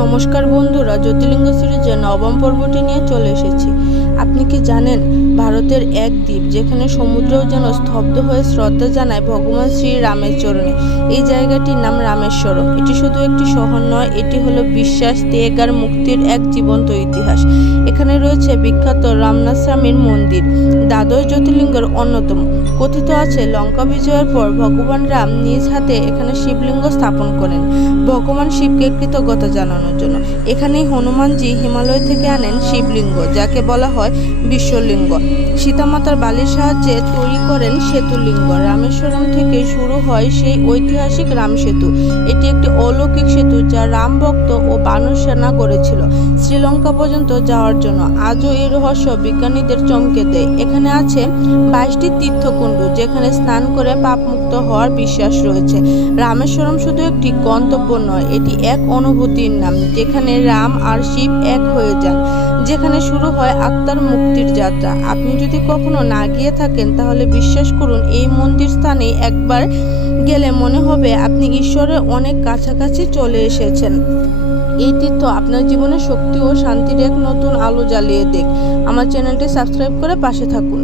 নমস্কার বন্ধুরা, জ্যোতির্লিঙ্গ সিরিজের নবম পর্বটি নিয়ে চলে এসেছি। আপনি কি জানেন ভারতের এক দ্বীপ যেখানে সমুদ্রও যেন স্তব্ধ হয়ে শ্রদ্ধা জানায় ভগবান শ্রী রামের চরণে। এই জায়গাটির নাম রামেশ্বরম। এটি শুধু একটি শহর নয়, এটি হলো বিশ্বাস, ত্যাগ আর মুক্তির এক জীবন্ত ইতিহাস। এখানে রয়েছে বিখ্যাত রামনাথ স্বামীর মন্দির, দ্বাদশ জ্যোতির্লিঙ্গের অন্যতম। কথিত আছে লঙ্কা বিজয়ের পর ভগবান রাম নিজ হাতে এখানে শিবলিঙ্গ স্থাপন করেন ভগবান শিবকে কৃতজ্ঞতা জানানোর জন্য। এখানেই হনুমানজি হিমালয় থেকে আনেন শিবলিঙ্গ, যাকে বলা হয় বিশ্বলিঙ্গ। সীতামাতার বালির সাহায্যে তৈরি করেন সেতুলিঙ্গ। রামেশ্বরম থেকে শুরু হয় সেই ঐতিহাসিক রাম সেতু। এটি একটি অলৌকিক সেতু যা রাম ভক্ত ও বানর সেনা গড়েছিল শ্রীলঙ্কা পর্যন্ত যাওয়ার জন্য। আজও এই রহস্য বিজ্ঞানীদের চমকে দেয়। এখানে আছে 22টি তীর্থকুণ্ড, যেখানে স্নান করে পাপ মুক্ত হওয়ার বিশ্বাস রয়েছে। রামেশ্বরম শুধু একটি গন্তব্য নয়, এটি এক অনুভূতির নাম, যেখানে রাম আর শিব এক হয়ে যান, যেখানে শুরু হয় আত্মার মুক্তির যাত্রা। আপনি যদি কখনো না গিয়ে থাকেন তাহলে বিশ্বাস করুন, এই মন্দির স্থানে একবার গেলে মনে হবে আপনি ঈশ্বরের অনেক কাছাকাছি চলে এসেছেন। এই তীর্থ আপনার জীবনে শক্তি ও শান্তির এক নতুন আলো জ্বালিয়ে দেখ। আমার চ্যানেলটি সাবস্ক্রাইব করে পাশে থাকুন।